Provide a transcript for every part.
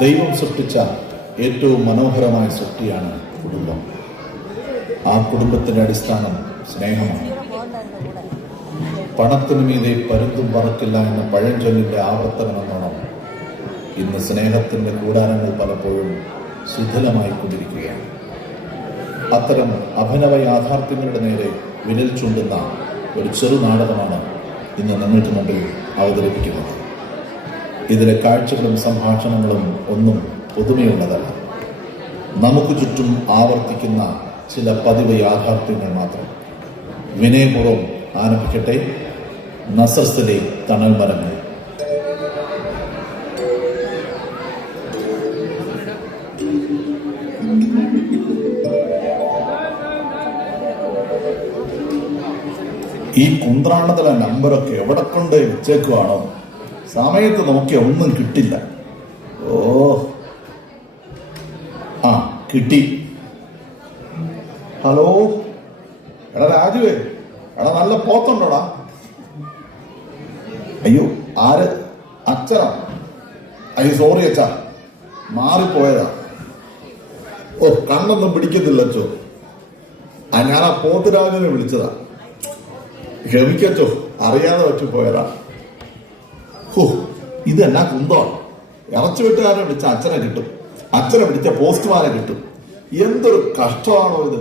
ദൈവം സൃഷ്ടിച്ച ഏറ്റവും മനോഹരമായ സൃഷ്ടിയാണ് കുടുംബം. ആ കുടുംബത്തിന്റെ അടിസ്ഥാനം സ്നേഹമാണ്. പണത്തിനു മീതെ പരുന്തും പറക്കില്ല എന്ന പഴഞ്ചൊല്ലിന്റെ ആവർത്തനമെന്നോണം ഇന്ന് സ്നേഹത്തിന്റെ കൂടാരങ്ങൾ പലപ്പോഴും ശിഥിലമായിക്കൊണ്ടിരിക്കുകയാണ്. അത്തരം അഭിനവ യാഥാർത്ഥ്യങ്ങളുടെ നേരെ വിരൽ ചൂണ്ടുന്ന ഒരു ചെറു നാടകമാണ് ഇന്ന് നിങ്ങൾക്ക് മുമ്പിൽ അവതരിപ്പിക്കുന്നത്. ഇതിലെ കാഴ്ചകളും സംഭാഷണങ്ങളും ഒന്നും പുതുമയുള്ളതല്ല. നമുക്ക് ചുറ്റും ആവർത്തിക്കുന്ന ചില പതിവ് യാഥാർത്ഥ്യങ്ങൾ മാത്രം. വിനയപൂർവ്വം ആരംഭിക്കട്ടെ നസസ്സിലെ തണൽ മരങ്ങൾ. ഈ കുന്ത്രാണ്ടത്തിലെ നമ്പറൊക്കെ എവിടെ കൊണ്ട് വെച്ചേക്കുവാണോ? സമയത്ത് നോക്കിയ ഒന്നും കിട്ടില്ല. ഓ ആ കിട്ടി. ഹലോ, എടാ രാജുവേ, എടാ നല്ല പോത്തുണ്ടോടാ? അയ്യോ, ആര്? അച്ഛനാ? അയ്യോ സോറി അച്ഛാ, മാറിപ്പോയതാ. ഓ കണ്ണൊന്നും പിടിക്കുന്നില്ല അച്ചോ. ഞാൻ ആ പോത്തുരാജനെ വിളിച്ചതാ. ക്ഷമിക്കച്ചോ, അറിയാതെ പറ്റിപ്പോയതാ. ഓ ഇതെന്നാ കുന്തോ? ഇറച്ചു വെട്ടുകാരനെ വിളിച്ച അച്ഛനെ കിട്ടും, അച്ഛനെ പിടിച്ച പോസ്റ്റ്മാനെ കിട്ടും. എന്തൊരു കഷ്ടമാണോ ഇത്.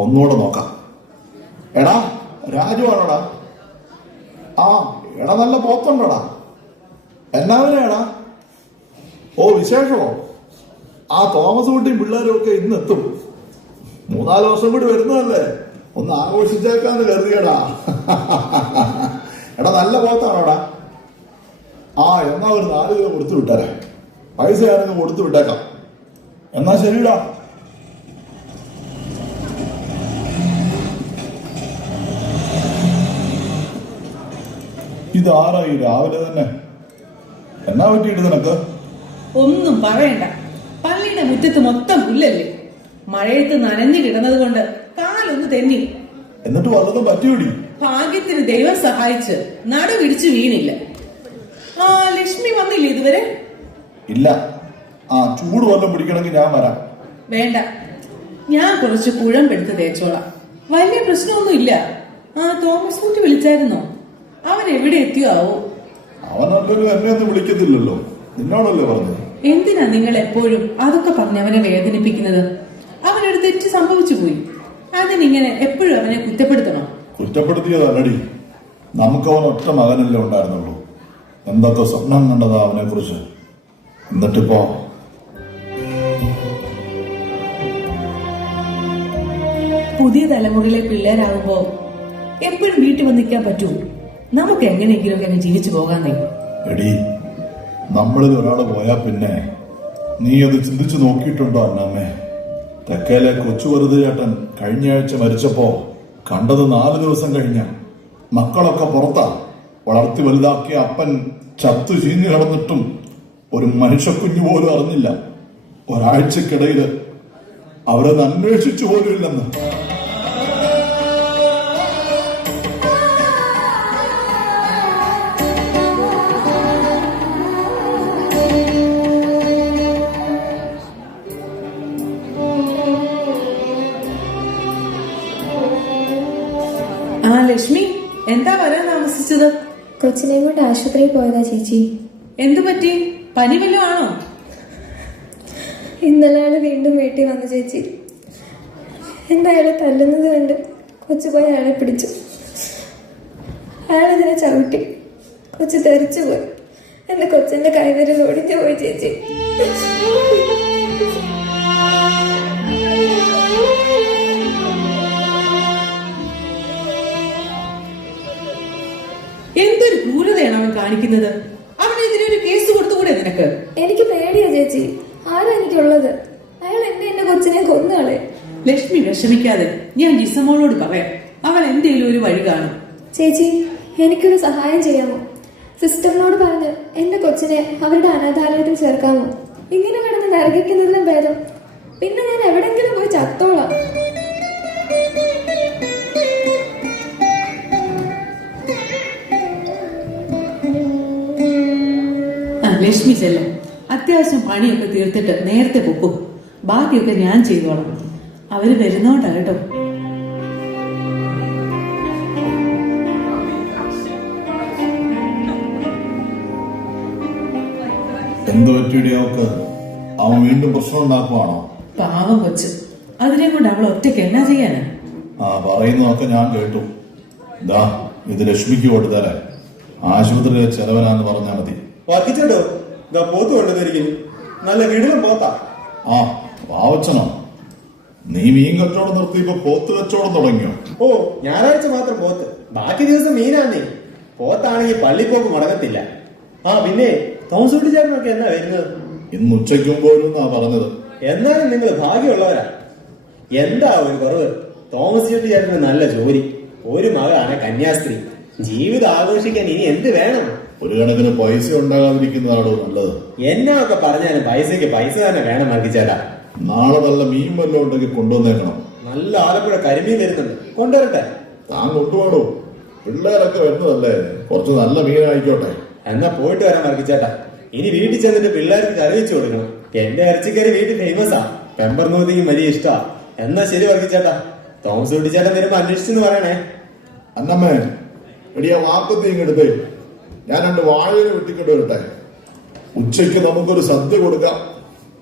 ഒന്നുകൂടെ നോക്കാം. എടാ രാജു ആണോടാ? ആ എടാ നല്ല പോത്തുണ്ടോടാ? എന്നാവിനെയാടാ? ഓ വിശേഷമോ? ആ തോമസ് കുട്ടിയും പിള്ളേരും ഒക്കെ ഇന്ന് എത്തും. 3-4 വർഷം കൂടി വരുന്നതല്ലേ, ഒന്ന് ആഘോഷിച്ചേക്കാന്ന് കരുതിയടാ. എടാ നല്ല പോത്താണോടാ? ആ എന്നാ ഒരു 4 കിലോ കൊടുത്തു വിട്ടാരേ. പൈസ ഞാനങ്ങ് കൊടുത്തു വിട്ടേക്കാം. എന്നാ ശരിടാ. ഇതാരായി രാവിലെ തന്നെ? എന്നാ പറ്റിയിട്ട് നിനക്ക്? ഒന്നും പറയണ്ട, പള്ളിയുടെ മുറ്റത്ത് മൊത്തം പുല്ലല്ലേ. മഴയത്ത് നനഞ്ഞു കിടന്നത് കൊണ്ട് കാലൊന്ന് തെന്നി. എന്നിട്ട് വല്ലതും പറ്റിയോടി? ഭാഗ്യത്തിന് ദൈവം സഹായിച്ച് നടുവിടിച്ചു വീണില്ല. ആ ലക്ഷ്മി വന്നില്ലേ ഇതുവരെ? ഇല്ല. ആ ചൂട് വല്ലതും പിടിക്കണമെങ്കിൽ ഞാൻ വരാം. വേണ്ട, ഞാൻ കുറച്ച് കുഴമ്പെടുത്ത് തേച്ചോളാം. വലിയ പ്രശ്നമൊന്നും ഇല്ല. ആ തോമസ് കുട്ടി വിളിച്ചായിരുന്നോ? അവൻ എവിടെ എത്തിയോ ആവോ? അവനല്ലൊരു എന്നെ ഒന്നും വിളിക്കത്തില്ലല്ലോ, നിന്നോടല്ലേ പറഞ്ഞത്. എന്തിനാ നിങ്ങൾ എപ്പോഴും അതൊക്കെ പറഞ്ഞ് അവനെ വേദനിപ്പിക്കുന്നത്? അവനൊരു തെറ്റ് സംഭവിച്ചു പോയി, അതിനിങ്ങനെ എപ്പോഴും അവനെ കുറ്റപ്പെടുത്തണം? കുറ്റപ്പെടുത്തിയതല്ലടി, നമുക്കവൻ ഒറ്റ മകനല്ലേ ഉണ്ടായിരുന്നുള്ളൂ. എന്തൊക്കെ സ്വപ്നം കണ്ടതാ അവനെ കുറിച്ച്. എന്നിട്ടിപ്പോ പുതിയ തലമുറയിലെ പിള്ളേരാകുമ്പോ എപ്പോഴും വീട്ടിൽ വന്ന് നിൽക്കാൻ പറ്റൂ? നമുക്ക് എങ്ങനെയെങ്കിലും ഒക്കെ ജീവിച്ചു പോകാന്നേ. എടി, നമ്മളിൽ ഒരാള് പോയാ പിന്നെ നീ അത് ചിന്തിച്ചു നോക്കിയിട്ടുണ്ടോ അന്നാമ്മേ? തെക്കേലെ കൊച്ചു വെറുതെ ചേട്ടൻ കഴിഞ്ഞ ആഴ്ച മരിച്ചപ്പോ കണ്ടത് 4 ദിവസം കഴിഞ്ഞ. മക്കളൊക്കെ പുറത്താ. വളർത്തി വലുതാക്കിയ അപ്പൻ ചത്തു ചീഞ്ഞു കിടന്നിട്ടും ഒരു മനുഷ്യക്കുഞ്ഞു പോലും അറിഞ്ഞില്ല. ഒരാഴ്ചക്കിടയില് അവരത് അന്വേഷിച്ചു പോലും ഇല്ലെന്ന്. ആ ലക്ഷ്മി, എന്താ വരാൻ താമസിച്ചത്? കൊച്ചിനെയും കൊണ്ട് ആശുപത്രിയിൽ പോയതാ ചേച്ചി. എന്തു പറ്റി? പനി വല്ലതും ആണോ? ഇന്നലെ വീണ്ടും വീട്ടിൽ വന്നു ചേച്ചി. എന്തായാലും തല്ലുന്നത് കണ്ട് കൊച്ചു പോയി അയാളെ പിടിച്ചു. അയാളതിനെ ചവിട്ടി. കൊച്ചു തെറിച്ചു പോയി. എന്റെ കൊച്ചിന്റെ കൈവിരൽ ഒടിഞ്ഞു പോയി ചേച്ചി. എന്തൊരു ക്രൂരതയാണ് അവൻ കാണിക്കുന്നത്. അവനെതിരെ ഒരു കേസ് കൊടുത്തുകൂടെ നിനക്ക്? എനിക്ക് പേടിയാ ചേച്ചി. ആരാ എനിക്കുള്ളത്? അയാൾ എന്റെ കൊച്ചിനെ കൊന്നുകളെ. ലക്ഷ്മി വിഷമിക്കാതെ, ഞാൻ ജിസമോളോട് പറയാം. അവൾ എന്തെങ്കിലും ഒരു വഴി കാണും. ചേച്ചി, എനിക്കൊരു സഹായം ചെയ്യാമോ? സിസ്റ്ററിനോട് പറഞ്ഞ് എന്റെ കൊച്ചിനെ കൊച്ചിനെ അവരുടെ അനാഥാലയത്തിൽ ചേർക്കാമോ? ഇങ്ങനെ കിടന്ന് നരകിക്കുന്നതിലും ഭേദം പിന്നെ ഞാൻ എവിടെങ്കിലും പോയി ചത്തോളാം. ലക്ഷ്മി ചെല്ലും, അത്യാവശ്യം പണിയൊക്കെ തീർത്തിട്ട് നേരത്തെ പൊക്കും. ബാക്കിയൊക്കെ ഞാൻ ചെയ്തോളാം. അവര് വരുന്നോണ്ടാ കേട്ടോ. എന്ത് പറ്റിയുടെ അവക്ക്? അവൻ വീണ്ടും പ്രശ്നം ഉണ്ടാക്കുവാണോ? പാവം കൊച്ച്, അതിനെ കൊണ്ട് അവൾ ഒറ്റയ്ക്ക് എന്നാ ചെയ്യാനാ? പറയുന്നതൊക്കെ ഞാൻ കേട്ടു. ദാ ഇത് ലക്ഷ്മിക്ക് കൊടുത്താലേ ആശുപത്രിയിലെ ചെലവനാന്ന് പറഞ്ഞാൽ മതി. വർക്കിച്ചോ പോത്ത് കൊണ്ടുവന്നിരിക്കുന്നു. നല്ല വീടിലും പോത്താ. പാവച്ചനോ, നീ മീൻ കച്ചവടം നിർത്തി ഇപ്പൊ പോത്ത് കച്ചവടം തുടങ്ങിയോ? ഓ, ഞായറാഴ്ച മാത്രം പോത്ത്, ബാക്കി ദിവസം മീനാന്നേ. പോത്താണെങ്കിൽ പള്ളിപ്പോക്ക് മുടങ്ങത്തില്ല. പിന്നെ തോമസൂട്ടി ചേട്ടനൊക്കെ എന്നാ വരുന്നത്? ഇന്ന് ഉച്ചയ്ക്ക് മുമ്പോഴെന്നാ പറഞ്ഞത്. എന്നാലും നിങ്ങൾ ഭാഗ്യമുള്ളവരാ. എന്താ ഒരു കുറവ്? തോമസ് ചേട്ടി ചേട്ടന് നല്ല ജോലി, ഒരു മകളാണ് കന്യാസ്ത്രീ. ജീവിതം ആഘോഷിക്കാൻ ഇനി എന്ത് വേണം? ഒരു കണക്കിന് പൈസ ഉണ്ടാകാതിരിക്കുന്നതാണോ നല്ലത്? എന്നാ ഒക്കെ പറഞ്ഞാലും പൈസക്ക് പൈസ തന്നെ വേണം വർക്കിച്ചേട്ടാ. നാളെ നല്ല മീൻ വല്ലതും ഉണ്ടെങ്കിൽ കൊണ്ടുവന്നേക്കണം. നല്ല ആലപ്പുഴ കരിമീൻ വരുന്നുണ്ട്, കൊണ്ടുവരട്ടെ? താൻ കൊണ്ടുപോടോ, പിള്ളേരൊക്കെ വരുന്നതല്ലേ, കുറച്ച് നല്ല മീനായിക്കോട്ടെ. എന്നാ പോയിട്ട് വരാൻ വർക്കിച്ചേട്ടാ. ഇനി വീട്ടിൽ ചെന്നിട്ട് പിള്ളേർക്ക് കറി വെച്ച് കൊടുക്കണം. എന്റെ ഇറച്ചിക്കറി വീട്ടിൽ ഫേമസാ. പെമ്പർ നൂതിക്ക് വലിയ ഇഷ്ടാ. എന്നാ ശരി വർക്കിച്ചേട്ടാ, തോമസ് കുട്ടിച്ചേട്ടൻ വരുമ്പോ അന്വേഷിച്ചെന്ന് പറയണേ. അന്നമ്മേ, എടിയാ വാക്കത്തി ഇങ്ങെടുത്തേ, ഞാൻ 2 വാഴയെ വെട്ടിക്കൊണ്ട് വരട്ടെ. ഉച്ചയ്ക്ക് നമുക്കൊരു സദ്യ കൊടുക്കാം.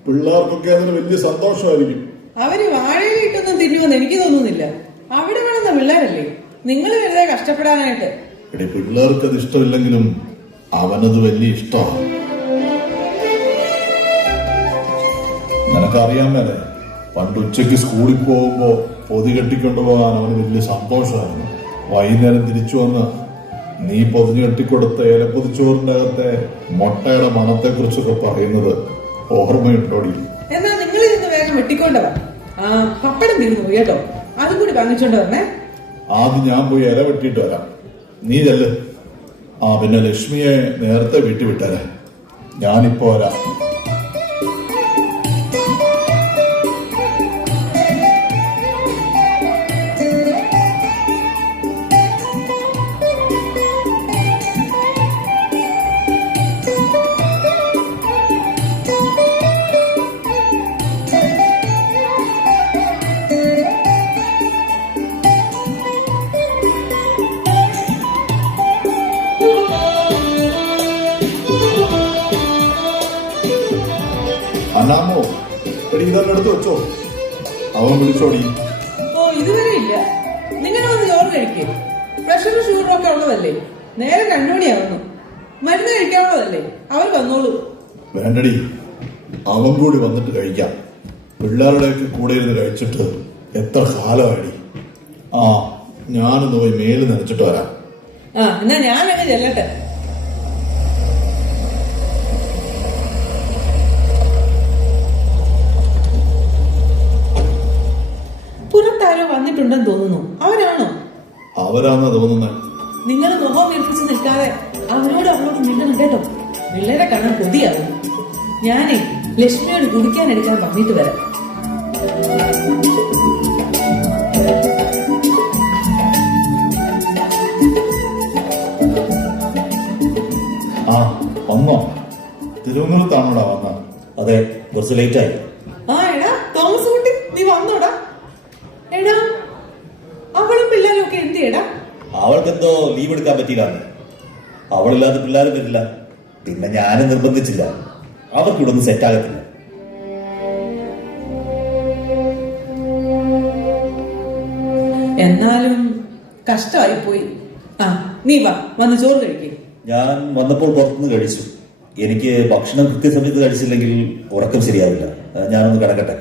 പിള്ളേർക്കൊക്കെ അതിന് വലിയ സന്തോഷമായിരിക്കും. അവര് വാഴയിലിട്ടൊന്നും തിന്നുമെന്ന് എനിക്ക് തോന്നുന്നില്ല. അവിടെ വേണമെന്ന പിള്ളേരല്ലേ, നിങ്ങൾ വെറുതെ കഷ്ടപ്പെടാനായിട്ട്. എടി, പിള്ളേർക്ക് അത് ഇഷ്ടമില്ലെങ്കിലും അവനത് വലിയ ഇഷ്ടമാണ്. നിനക്കറിയാമല്ലേ, പണ്ട് ഉച്ചയ്ക്ക് സ്കൂളിൽ പോകുമ്പോ പൊതി കെട്ടിക്കൊണ്ടുപോകാൻ അവന് വലിയ സന്തോഷമായിരുന്നു. വൈകുന്നേരം തിരിച്ചു വന്ന് നീ പൊതിഞ്ഞു കെട്ടിക്കൊടുത്ത ഏലപ്പൊതിച്ചോറിന്റെ അകത്തെ മുട്ടയുടെ മണത്തെ കുറിച്ചൊക്കെ പറയുന്നത് ഓർമ്മയുണ്ടോടി? എന്നാ നിങ്ങൾ ഇന്ന് വേഗം വെട്ടിക്കൊണ്ടവാ. പപ്പടം തീർന്നു പോയി കേട്ടോ, അതും കൂടി വാങ്ങിച്ചോണ്ട് വരണേ. ആദ്യം ഞാൻ പോയി ഇല വെട്ടിയിട്ട് വരാം, നീ ചെല്ല്. പിന്നെ ലക്ഷ്മിയെ നേരത്തെ വീട്ടിൽ വിട്ടേരെ, ഞാനിപ്പോ വരാം. അന്നാമോ, എടി ഇതെല്ലാം എടുത്ത് വെച്ചോ. അവൻ വിളിച്ചോടി. ഇതുവരെ ഇല്ല. നിങ്ങൾ വന്ന് ചോറ് കഴിക്കേ. പ്രഷറും ഷുഗറും ഒക്കെ ഉള്ളതല്ലേ, നേരെ 2 മണിയാവുന്നു. മരുന്ന് കഴിക്കാനുള്ളതല്ലേ, അവർ വന്നോളൂ. വേണ്ടടി, അവൻ കൂടി വന്നിട്ട് കഴിക്കാം. പിള്ളേരുടെയൊക്കെ കൂടെ ഇരുന്ന് കഴിച്ചിട്ട് എത്ര കാലമായിടി. ഞാനൊന്ന് പോയി മേല് നനച്ചിട്ട് വരാം. എന്നാ ഞാനങ്ങ് ചെല്ലട്ടെ. പുറത്താരോ വന്നിട്ടുണ്ടെന്ന് തോന്നുന്നു. അവരാണോ? അവരാന്നാ തോന്നുന്നത്. നിങ്ങൾ മുഖം വീർപ്പിച്ച് നിൽക്കാതെ അവരോട് അവളോട് മിണ്ടണം കേട്ടോ. പിള്ളേരെ കാണാൻ കൊതിയാവും. ഞാനേ ലക്ഷ്മിയോട് കുടിക്കാൻ എടുക്കാൻ പറഞ്ഞിട്ട് വരാം. വന്നോ? തിരുവനന്തപുരത്താണോടാ വന്ന? അതെ, കുറച്ച് ലേറ്റ് ആയി. എടാ തോമസ് കുട്ടി, നീ വന്നോടാ. എടാ അവളും പിള്ളേരും ഒക്കെ എന്തിയടാ? അവൾക്കെന്തോ ലീവ് എടുക്കാൻ പറ്റിയില്ല. അവളില്ലാതെ പിള്ളേരും വരില്ല. പിന്നെ ഞാനും നിർബന്ധിച്ചില്ല. അവർക്കിവിടെ ഒന്നും സെറ്റ് ആകത്തില്ല. എന്നാലും കഷ്ടമായി പോയി. നീ വന്ന് ചോറ് കഴിക്കേ. ഞാൻ വന്നപ്പോൾ പുറത്തുനിന്ന് കഴിച്ചു. എനിക്ക് ഭക്ഷണം കൃത്യസമയത്ത് കഴിച്ചില്ലെങ്കിൽ ഉറക്കം ശരിയാവില്ല. ഞാനൊന്ന് കിടക്കട്ടെ.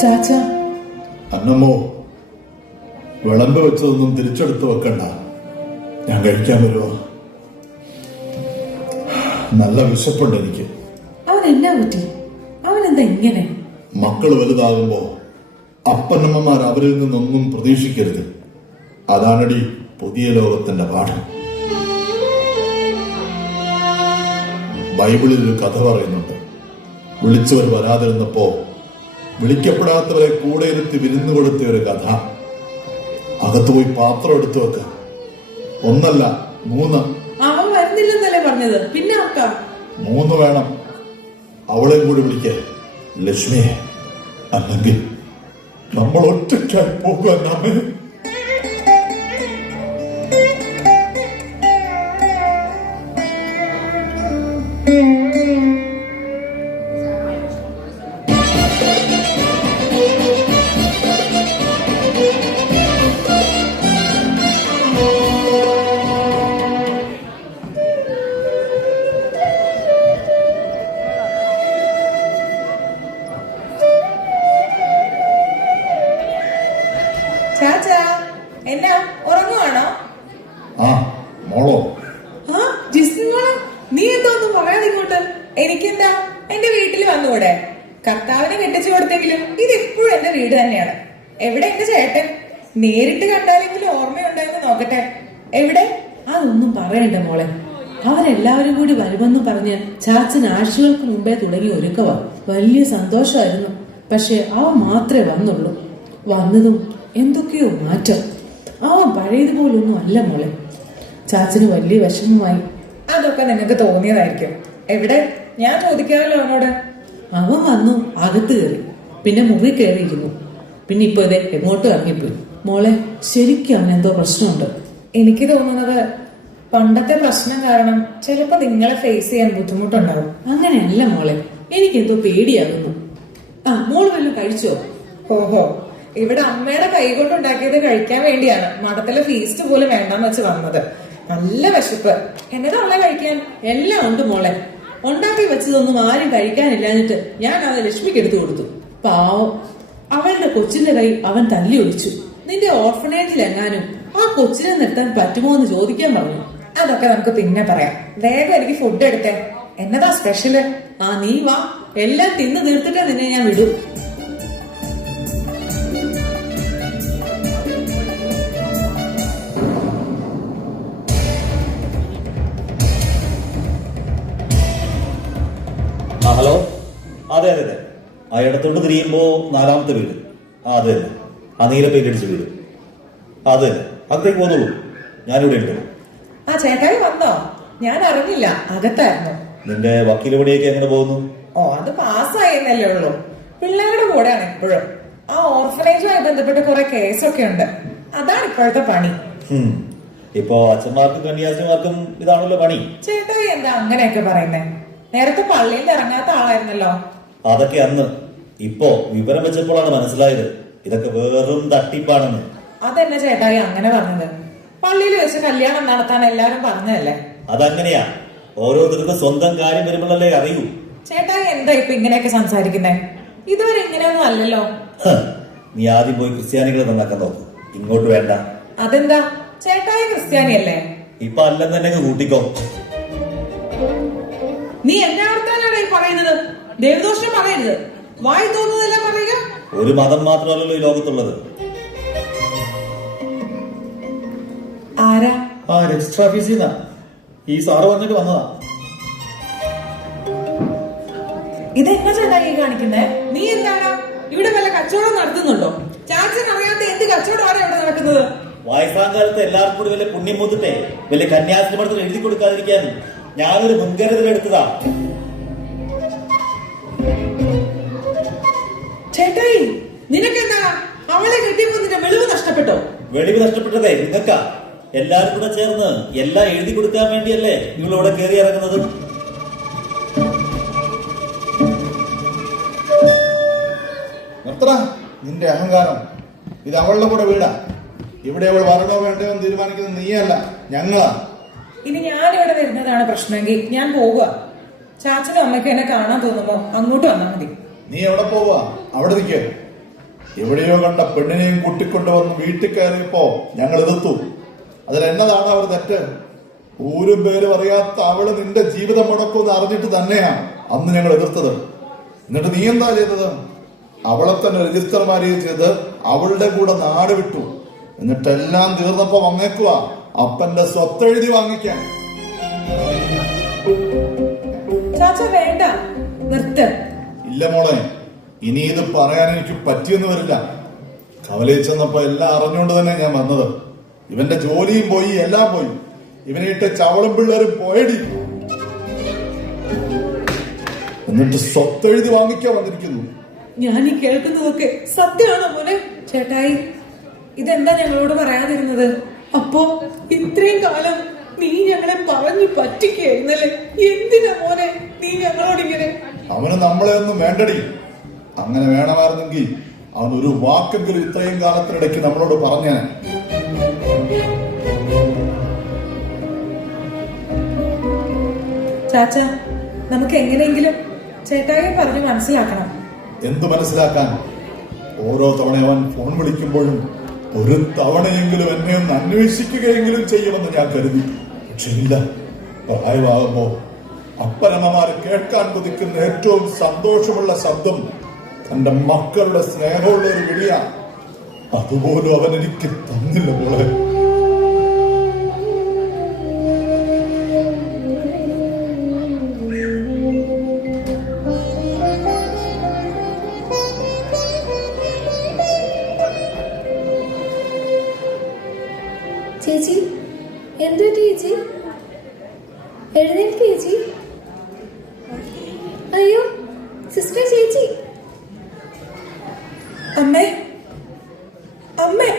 ചാച്ച, അന്നമ്മോ, വിളമ്പ് വെച്ചതൊന്നും തിരിച്ചെടുത്ത് വെക്കണ്ട. ഞാൻ കഴിക്കാൻ വരുമോ? നല്ല വിശപ്പുണ്ട് എനിക്ക്. അവൻ എന്നാ പറ്റി? അവൻ എന്താ ഇങ്ങനെ? മക്കൾ വലുതാകുമ്പോ അപ്പനമ്മമാർ അവരിൽ നിന്നൊന്നും പ്രതീക്ഷിക്കരുത്. അതാണടി പുതിയ ലോകത്തിന്റെ പാഠം. ബൈബിളിൽ ഒരു കഥ പറയുന്നുണ്ട്. വിളിച്ചവർ വരാതിരുന്നപ്പോ വിളിക്കപ്പെടാത്തവരെ കൂടെ ഇരുത്തി വിരുന്നു കൊടുത്ത ഒരു കഥ. അകത്ത് പോയി പാത്രം എടുത്തു വെക്ക. 1 അല്ല 3. അവൻ വരുന്നില്ലെന്നല്ലേ പറഞ്ഞത്? പിന്നെ ആക്കാം. 3 വേണം. അവളെയും കൂടി വിളിക്ക, ലക്ഷ്മിയെ. അല്ലെങ്കിൽ നമ്മൾ ഒറ്റയ്ക്കായി പോകുക. നമ്മെ ചാച്ചാ, എന്നാ ഉറങ്ങുവാണോ? ആ മോളോ? ആ ജിസ്മിൻ മോളെ, നീ എന്താ ഒന്നും പറയാതെ ഇങ്ങോട്ട്? എനിക്കെന്താ, എന്റെ വീട്ടിൽ വന്നുകൂടെ? കർത്താവിനെ കെട്ടിച്ചു കൊടുത്തെങ്കിലും ഇത് ഇപ്പോഴും എന്റെ വീട് തന്നെയാണ്. എവിടെ എന്റെ ചേട്ടൻ? നേരിട്ട് കണ്ടാലെങ്കിലും ഓർമ്മയുണ്ടായെന്ന് നോക്കട്ടെ. എവിടെ? അതൊന്നും പറയണ്ട മോളെ. അവരെല്ലാവരും കൂടി വരുമെന്ന് പറഞ്ഞ് ചാച്ചൻ ആഴ്ചകൾക്ക് മുമ്പേ തുടങ്ങി ഒരുക്കവാ. വലിയ സന്തോഷമായിരുന്നു. പക്ഷെ അവൻ മാത്രമേ വന്നുള്ളൂ. വന്നതും എന്തൊക്കെയോ മാറ്റം. അവൻ പഴയതുപോലൊന്നും അല്ല മോളെ. ചാച്ചന് വലിയ വിഷമമായി. അതൊക്കെ നിനക്ക് തോന്നിയതായിരിക്കും. എവിടെ? ഞാൻ ചോദിക്കാമല്ലോ അവനോട്. അവൻ വന്നു, അകത്ത് കയറി, പിന്നെ മുറി കയറിയിരുന്നു. പിന്നെ ഇപ്പൊ ഇതേ എങ്ങോട്ടും ഇറങ്ങിപ്പോയി. മോളെ, ശരിക്കും അവൻ എന്തോ പ്രശ്നമുണ്ട്. എനിക്ക് തോന്നുന്നത് പണ്ടത്തെ പ്രശ്നം കാരണം ചിലപ്പോ നിങ്ങളെ ഫേസ് ചെയ്യാൻ ബുദ്ധിമുട്ടുണ്ടാവും. അങ്ങനെയല്ല മോളെ, എനിക്കെന്തോ പേടിയാകുന്നു. ആ മോള് വല്ലതും കഴിച്ചോ? ഓഹോ, ഇവിടെ അമ്മയുടെ കൈ കൊണ്ടുണ്ടാക്കിയത് കഴിക്കാൻ വേണ്ടിയാണ് മഠത്തിലെ ഫീസ്റ്റ് പോലും വേണ്ടാന്ന് വെച്ച് വന്നത്. നല്ല വിശപ്പ്. എന്നതാ ഉള്ള കഴിക്കാൻ? എല്ലാം ഉണ്ട് മോളെ. ഉണ്ടാക്കി വെച്ചതൊന്നും ആരും കഴിക്കാനില്ലാഞ്ഞിട്ട് ഞാൻ അത് ലക്ഷ്മിക്ക് എടുത്തു കൊടുത്തു. പാവം, അവളുടെ കൊച്ചിന്റെ കൈ അവൻ തല്ലി ഒളിച്ചു. നിന്റെ ഓർഫനേജിൽ എങ്ങാനും ആ കൊച്ചിനെ നിർത്താൻ പറ്റുമോ എന്ന് ചോദിക്കാൻ പറഞ്ഞു. അതൊക്കെ നമുക്ക് പിന്നെ പറയാം. വേഗം എനിക്ക് ഫുഡ് എടുത്തേ. എന്നതാ സ്പെഷ്യല്? ആ നീ വാ, എല്ലാം തിന്ന് തീർത്തിട്ടേ നിന്നെ ഞാൻ വിടും. ആ ഹലോ, അതെ അതെ അതെ. ആ ഇടത്തോട്ട് തിരിയുമ്പോ 4ാമത്തെ വീട്. ആ അതെ അതെ, ആ നീല പെയിന്റ് അടിച്ച വീട്. അതെ അതെ, അകത്തേക്ക് പോന്നോളൂ, ഞാനിവിടെ ഉണ്ട്. ആ ചേട്ടായി വന്നോ? ഞാൻ അറിഞ്ഞില്ല, അകത്തായിരുന്നു. നിന്റെ വക്കീൽ പണിയൊക്കെ എങ്ങനെ പോകുന്നു? ഓ, അത് പാസ്സായെന്നല്ലേ ഉള്ളൂ. പിള്ളേരുടെ കൂടെയാണ് ഇപ്പോഴും. ആ ഓർഫനേജുമായി ബന്ധപ്പെട്ട് കുറെ കേസൊക്കെ ഉണ്ട്. അതാണ് ഇപ്പോഴത്തെ പണി. ഇപ്പോ അച്ഛന്മാർക്കും കന്യാസിമാർക്കും ഇതാണല്ലോ പണി. ചേട്ടായി എന്താ അങ്ങനെയൊക്കെ പറയുന്നേ? നേരത്തെ പള്ളിയിൽ ഇറങ്ങാത്ത ആളായിരുന്നല്ലോ. അതൊക്കെ അന്ന്. ഇപ്പോ വിവരം വെച്ചപ്പോഴാണ് മനസ്സിലായത് ഇതൊക്കെ വെറും തട്ടിപ്പാണെന്ന്. അതെന്നെ ചേട്ടായി അങ്ങനെ പറഞ്ഞത്? പള്ളിയിൽ വെച്ച് കല്യാണം നടത്താൻ എല്ലാരും പറഞ്ഞതല്ലേ? അതങ്ങനെയാ, ഓരോരുത്തർക്കും സ്വന്തം കാര്യം വരുമ്പോഴല്ലേ അറിയൂ. ചേട്ടായി എന്താ ഇപ്പൊ ഇങ്ങനെയൊക്കെ സംസാരിക്കുന്നേ? ഇതുവരെ ഇങ്ങനെയൊന്നും അല്ലല്ലോ. നീ ആദ്യം പോയി ക്രിസ്ത്യാനികളെ നന്നാക്കാൻ നോക്ക്, ഇങ്ങോട്ട് വേണ്ട. അതെന്താ? ചേട്ടായി ക്രിസ്ത്യാനിയല്ലേ? ഇപ്പൊ അല്ലെന്ന് തന്നെ കൂട്ടിക്കോ. നീ എന്നെ അടുത്താനാണ് ഈ പറയുന്നത്? ദേവദോഷം പറയരുത്. വായി തോന്നുന്നതെല്ലാം പറയുക. ഒരു മതം മാത്രമല്ലല്ലോ ഈ ലോകത്തുള്ളത്. ആരാ? ആ രജിസ്റ്റർ ഓഫീസിൽ നിന്നാ. ഈ സാറ് വന്നിട്ട് വന്നതാ. ഇതെന്നാ ചേട്ടായി കാണിക്കുന്നേ? നീ എന്താണ് ഇവിടെ വല്ല കച്ചവടം നടത്തുന്നുണ്ടോ? ചാച്ചൻ അറിയാത്ത എന്ത് കച്ചവടമാണ് ഇവിടെ നടക്കുന്നത്? വയസ്സാങ്കാലത്ത് എല്ലാവർക്കും കൂടി വല്ല പുണ്യം മൂത്തിട്ടെ വല്ല കന്യാസ്ത്രീമഠത്തിൽ എഴുതി കൊടുക്കാതിരിക്കാൻ ഞാനൊരു മുൻകരുതൽ എടുത്തതാ. ചേട്ടായി, നിനക്കെന്താ അവളെ കെട്ടിയപ്പോ നിന്റെ വെളിവ് നഷ്ടപ്പെട്ടോ? വെളിവ് നഷ്ടപ്പെട്ടതേ നിങ്ങൾക്കാ. എല്ലാരും കൂടെ ചേർന്ന് എല്ലാം എഴുതി കൊടുക്കാൻ വേണ്ടിയല്ലേ നിങ്ങളിവിടെ കയറി ഇറങ്ങുന്നത്. നിർത്തടാ നിന്റെ അഹങ്കാരം. ഇത് അവളുടെ കൂടെ വീടാ. ഇവിടെ അവൾ വരണോ വേണ്ടയോ എന്ന് തീരുമാനിക്കുന്നത് നീയല്ല, ഞങ്ങളാ. ഇനി ഞാനിവിടെ വരുന്നതാണ് പ്രശ്നമെങ്കിൽ ഞാൻ പോവുക. ചാച്ചനും അമ്മയ്ക്കും എന്നെ കാണാൻ തോന്നുമ്പോ അങ്ങോട്ട് വന്നാൽ മതി. നീ എവിടെ പോവാ? അവിടെ നിൽക്കുക. എവിടെയോ കണ്ട പെണ്ണിനെയും കൂട്ടിക്കൊണ്ടുവന്ന് വീട്ടിൽ കയറിയപ്പോ ഞങ്ങൾ എതിർത്തു. അതിലെന്നതാണ് അവർ തെറ്റ്? ഊരും പേരും അറിയാത്ത അവള് നിന്റെ ജീവിതം മുടക്കുമെന്ന് അറിഞ്ഞിട്ട് തന്നെയാ അന്ന് ഞങ്ങൾ എതിർത്തത്. എന്നിട്ട് നീ എന്താ ചെയ്തത്? അവളെ തന്നെ രജിസ്റ്റർ മാരേജ് ചെയ്ത് അവളുടെ കൂടെ നാട് വിട്ടു. എന്നിട്ടെല്ലാം തീർന്നപ്പോ വന്നേക്കുക അപ്പന്റെ സ്വത്തെഴുതി വാങ്ങിക്കാൻ. ചാച്ച വേണ്ട, നിർത്ത്. ഇല്ല മോളെ, ഇനി ഇത് പറയാൻ എനിക്ക് പറ്റിയൊന്നും വരില്ല. കവലയിൽ ചെന്നപ്പോ എല്ലാം അറിഞ്ഞുകൊണ്ട് തന്നെ ഞാൻ വന്നത്. ഇവന്റെ ജോലിയും പോയി, എല്ലാം പോയി. ഇവനെ ഇട്ട് ചവളും പിള്ളേരും പോയടി. എന്നിട്ട് സ്വത്തെഴുതി വാങ്ങിക്കാൻ വന്നിരിക്കുന്നു. ഞാൻ ഈ കേൾക്കുന്നതൊക്കെ സത്യമാണോ മോനെ? ചേട്ടായി, ഇതെന്താ ഞങ്ങളോട് പറയാതിരുന്നത്? അപ്പോ ഇത്രയും കാലം നീ ഞങ്ങളെ പറഞ്ഞു പറ്റിക്കായിരുന്നല്ലേ? എന്തിനാ മോനെ നീ ഞങ്ങളോടിങ്ങനെ? അവന് നമ്മളെ ഒന്നും വേണ്ടടി. അങ്ങനെ വേണമായിരുന്നെങ്കിൽ അവൻ ഒരു വാക്കെങ്കിലും ഇത്രയും കാലത്തിനിടയ്ക്ക് നമ്മളോട് പറഞ്ഞേനെ. ചാച്ച, നമുക്ക് എങ്ങനെയെങ്കിലും ചേട്ടായി പറഞ്ഞു മനസ്സിലാക്കണം. എന്തു മനസ്സിലാക്കാൻ? ഓരോ തവണ അവൻ ഫോൺ വിളിക്കുമ്പോഴും ഒരു തവണയെങ്കിലും എന്നെ ഒന്ന് അന്വേഷിക്കുകയെങ്കിലും ചെയ്യുമെന്ന് ഞാൻ കരുതി. പക്ഷെ ഇല്ല. പ്രായമാകുമ്പോ അപ്പനമ്മമാര് കേൾക്കാൻ കൊതിക്കുന്ന ഏറ്റവും സന്തോഷമുള്ള ശബ്ദം തന്റെ മക്കളുടെ സ്നേഹമുള്ള ഒരു വിളിയാ. അതുപോലും അവൻ എനിക്ക് തന്നില്ല മോളെ. ചേച്ചി, എന്താ ചേച്ചി? എഴുന്നേൽക്ക് ചേച്ചി. അയ്യോ സിസ്റ്റർ, ചേച്ചി. അമ്മേ, അമ്മേ.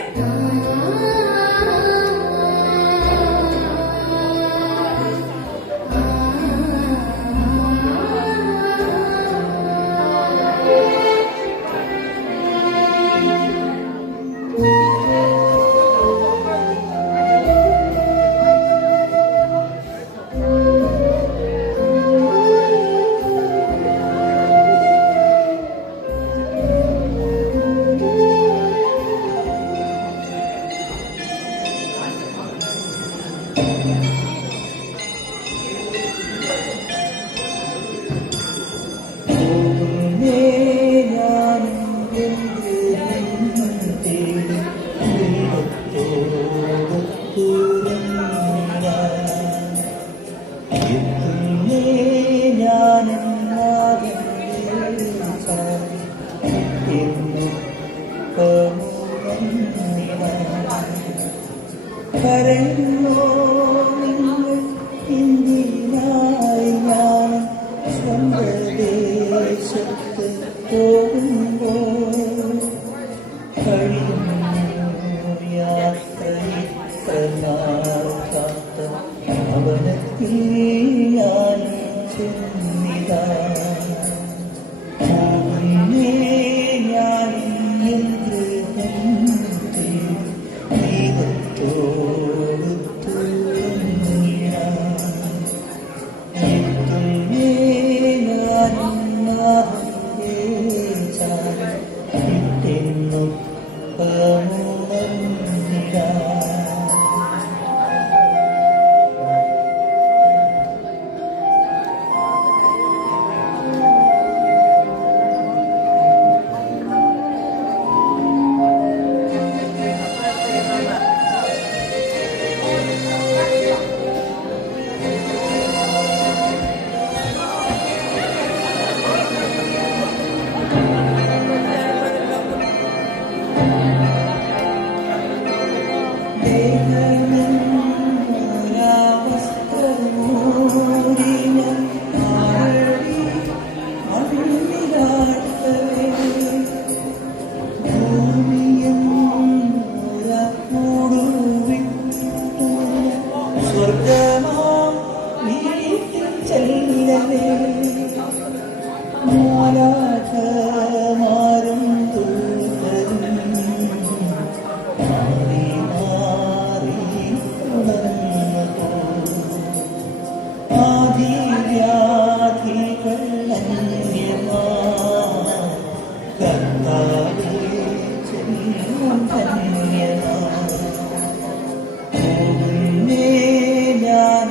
ഞാൻ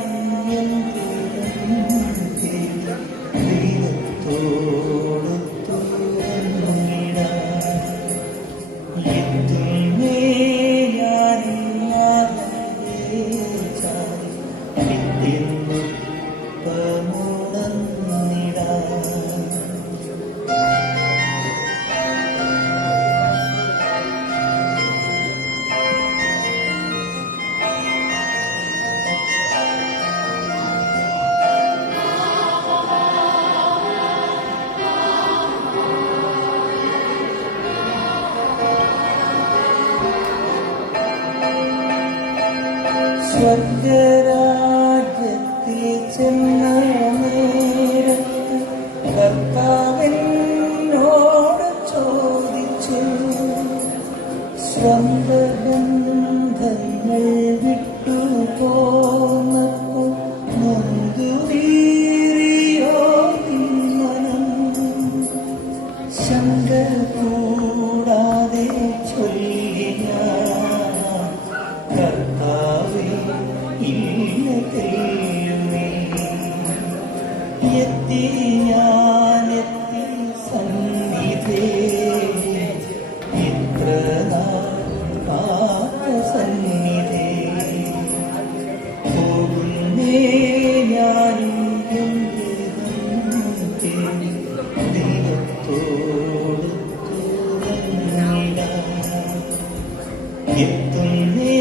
സ്വർഗരാജ്യത്തിൽ ചെന്ന നേരത്ത് കർത്താവിനോട് ചോദിച്ചു, സ്വന്ത ബന്ധങ്ങൾ വിട്ടു പോന്നപ്പോൾ നൊന്തുവീറിയോ മനം? ശങ്ക കൂടാതെ ചൊല്ലിയ കർത്താവേ ഇല്ല ദൈവമേ, എത്തി ഞാനെത്തി സന്നിധേ, ഇത്ര നാൾ സന്നിധേ, പോകുന്നേ ഞാനും ദൈവത്തോട് തുറന്നിടാം. എത്തുന്നേ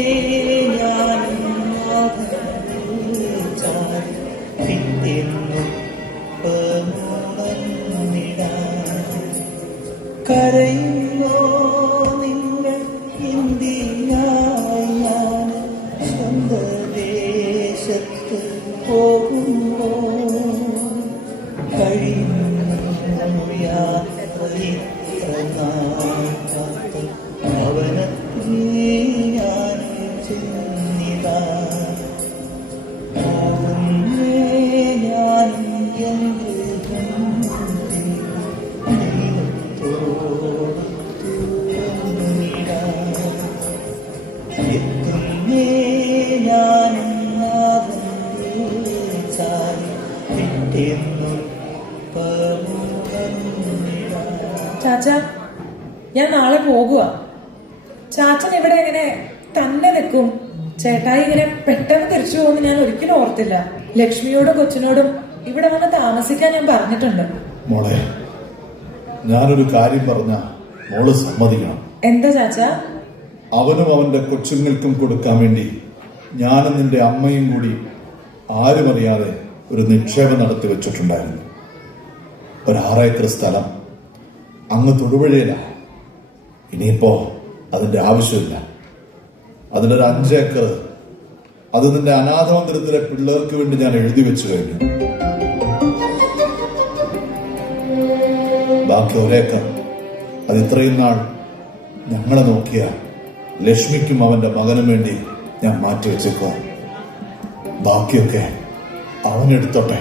കരയുന്നോ നിങ്ങൾ ഇന്ത്യയായി ഞാൻ സ്വന്തം ദേശത്ത് പോകുമ്പോ? കഴിയുന്നു യാത്ര ഇത്ര നാട്ട് ഭവനത്തിൽ ഞാൻ ചെന്നിതാ. പോകുന്നേ ഞാൻ എന്ത് ചാച്ച, ഞാൻ നാളെ പോകുക. ചാച്ചൻ ഇവിടെ എങ്ങനെ തന്നെ നിൽക്കും? ചേട്ടായി ഇങ്ങനെ പെട്ടെന്ന് തിരിച്ചു പോകുമെന്ന് ഞാൻ ഒരിക്കലും ഓർത്തില്ല. ലക്ഷ്മിയോടും കൊച്ചിനോടും ഇവിടെ വന്ന് താമസിക്കാൻ ഞാൻ പറഞ്ഞിട്ടുണ്ട്. മോളെ, ഞാനൊരു കാര്യം പറഞ്ഞ മോള് സമ്മതിക്കണം. എന്താ ചാച്ച? അവനും അവന്റെ കൊച്ചുങ്ങൾക്കും കൊടുക്കാൻ വേണ്ടി ഞാനും നിന്റെ അമ്മയും കൂടി ആരും അറിയാതെ ഒരു നിക്ഷേപം നടത്തി വെച്ചിട്ടുണ്ടായിരുന്നു. ഒരു 6 ഏക്കർ സ്ഥലം അങ്ങ് തൊടുപുഴയില. ഇനിയിപ്പോ അതിന്റെ ആവശ്യമില്ല. അതിലൊരു 5 ഏക്കർ അത് നിന്റെ അനാഥ മന്ദിരത്തിലെ പിള്ളേർക്ക് വേണ്ടി ഞാൻ എഴുതി വെച്ചു കഴിഞ്ഞു. ബാക്കി 1 ഏക്കർ അത് ഇത്രയും നാൾ ഞങ്ങളെ നോക്കിയ ലക്ഷ്മിക്കും അവന്റെ മകനും വേണ്ടി ഞാൻ മാറ്റി വെച്ചേക്കുക. ബാക്കിയൊക്കെ അവനെടുത്തോട്ടെ.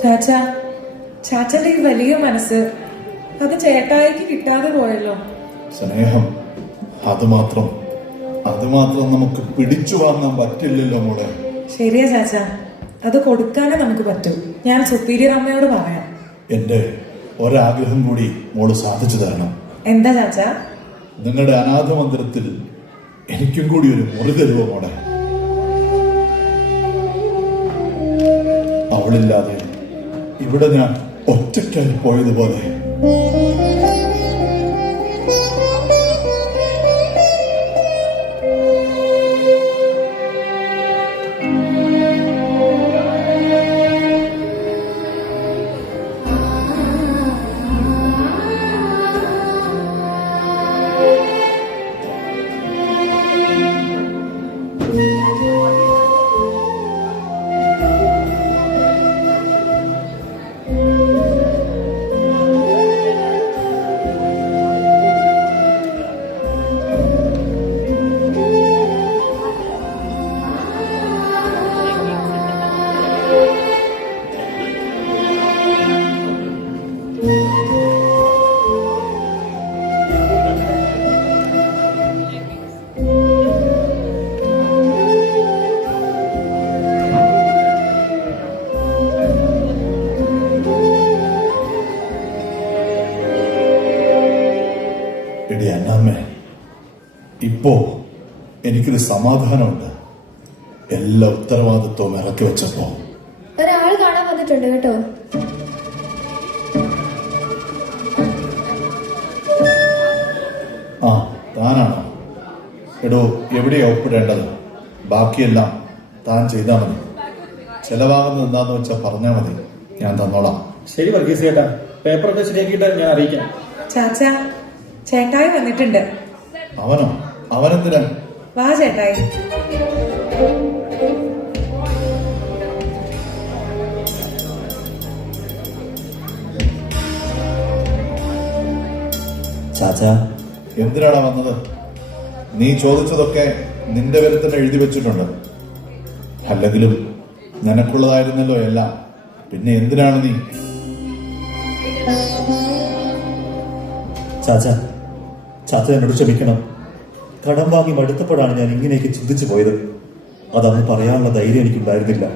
ചാച്ച, ചാച്ചന്റെ ഈ വലിയ മനസ്സ് അത് ചേട്ടായിക്ക് കിട്ടാതെ പോയല്ലോ. സ്നേഹം അതുമാത്രം നമുക്ക് പിടിച്ചു വാങ്ങാൻ പറ്റില്ലല്ലോ മോളെ. ശരിയാ ചാച്ച, അത് കൊടുക്കാനേ നമുക്ക് പറ്റൂ. ഞാൻ സുപ്പീരിയർ അമ്മയോട് പറയാം. എന്റെ ഒരാഗ്രഹം കൂടി മോള് സാധിച്ചു തരണം. എന്താ ചാച്ച? നിങ്ങളുടെ അനാഥ മന്ദിരത്തിൽ എനിക്കും കൂടി ഒരു മുറി തരുമോ മോളെ? അവളില്ലാതെ ഇവിടെ ഞാൻ ഒറ്റയ്ക്കായി പോയതുപോലെ. എടി അന്നാമ്മേ, ഇപ്പോ എനിക്കൊരു സമാധാനമുണ്ട്. എല്ലാ ഉത്തരവാദിത്വവും ഇറക്കി വെച്ചപ്പോ ഒരാൾ കാണാൻ വന്നിട്ടുണ്ട് കേട്ടോ. ആ, താനാണോ? എടോ, എവിടെയാ ഒപ്പിടേണ്ടത്? ബാക്കിയെല്ലാം താൻ ചെയ്താൽ മതി. ചെലവാകുന്നത് എന്താന്ന് വെച്ചാൽ പറഞ്ഞാൽ മതി, ഞാൻ തന്നോളാം. ശരി വർഗീസ് ചേട്ടാ, പേപ്പറൊക്കെ ശരിയാക്കിയിട്ട് ഞാൻ അറിയിക്കാം. ചാച്ച, ചേട്ടായി വന്നിട്ടുണ്ട്. അവനോ? അവനെന്തിനാ? വാ ചേട്ടായി. ചാച്ചാ, എന്തിനാണ് വന്നത്? നീ ചോദിച്ചതൊക്കെ നിന്റെ പേരിൽ തന്നെ എഴുതി വെച്ചിട്ടുണ്ട്. അല്ലെങ്കിലും നിനക്കുള്ളതായിരുന്നല്ലോ എല്ലാം. പിന്നെ എന്തിനാണ് നീ? ചാച്ച ചാച്ച എന്നോട് ക്ഷമിക്കണം. കടം വാങ്ങി മടുത്തപ്പോഴാണ് ഞാൻ ഇങ്ങനെയൊക്കെ ചിന്തിച്ചു പോയത്. അതന്ന് പറയാനുള്ള ധൈര്യം എനിക്കുണ്ടായിരുന്നില്ല.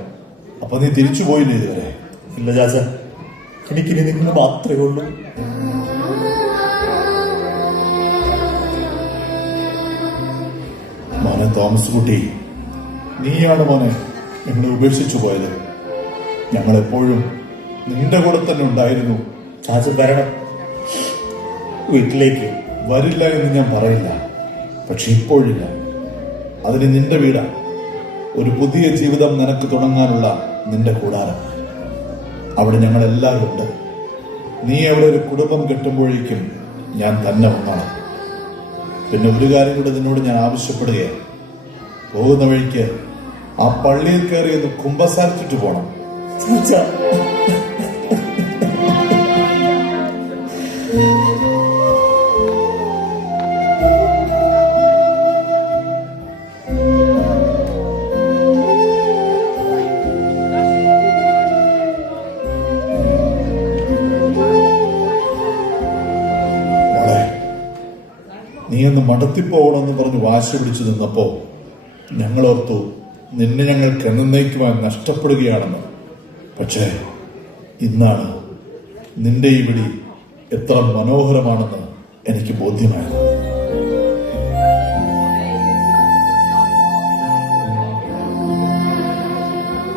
അപ്പൊ നീ തിരിച്ചു പോയില്ലേ ഇതുവരെ? ഇല്ല ചാച്ച, എനിക്കിനി നിങ്ങൾ മാത്രമേ ഉള്ളൂ. മോനെ തോമസ് കുട്ടി, നീയാണ് മോനെ ഞങ്ങളെ ഉപേക്ഷിച്ചു പോയത്. ഞങ്ങളെപ്പോഴും നിന്റെ കൂടെ തന്നെ ഉണ്ടായിരുന്നു. ചാച്ച വരണം വീട്ടിലേക്ക്. വരില്ല എന്ന് ഞാൻ പറയില്ല, പക്ഷെ ഇപ്പോഴില്ല. അതിന് നിന്റെ വീടാ, ഒരു പുതിയ ജീവിതം നിനക്ക് തുടങ്ങാനുള്ള നിന്റെ കൂടാരം. അവിടെ ഞങ്ങളെല്ലാവരും ഉണ്ട്. നീ അവിടെ ഒരു കുടുംബം കെട്ടുമ്പോഴേക്കും ഞാൻ തന്നെ വന്നോളാം. പിന്നെ ഒരു കാര്യം കൂടെ നിന്നോട് ഞാൻ ആവശ്യപ്പെടുകയാണ്. പോകുന്ന വഴിക്ക് ആ പള്ളിയിൽ കയറി ഒന്ന് കുമ്പസാരിച്ചിട്ട് പോണം. ചാച്ച നീ ഒന്ന് മടത്തിപ്പോകണമെന്ന് പറഞ്ഞ് വാശി പിടിച്ചു നിന്നപ്പോ ഞങ്ങളോർത്തു നിന്നെ ഞങ്ങൾക്ക് എന്നേക്കുമായി നഷ്ടപ്പെടുകയാണെന്ന്. പക്ഷേ ഇന്നാണ് നിന്റെ ഈ വിളി എത്ര മനോഹരമാണെന്ന് എനിക്ക് ബോധ്യമായത്.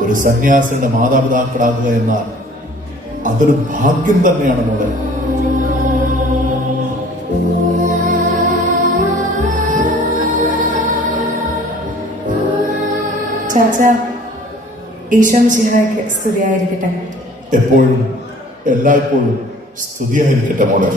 ഒരു സന്യാസിയുടെ മാതാപിതാക്കളാകുക എന്നാൽ അതൊരു ഭാഗ്യം തന്നെയാണ് മോളെ. ചാച്ച, ഈശോ മിശിഹായ്ക്ക് സ്തുതിയായിരിക്കട്ടെ. എപ്പോഴും എല്ലായ്പ്പോഴും സ്തുതിയായിരിക്കട്ടെ മോളെ.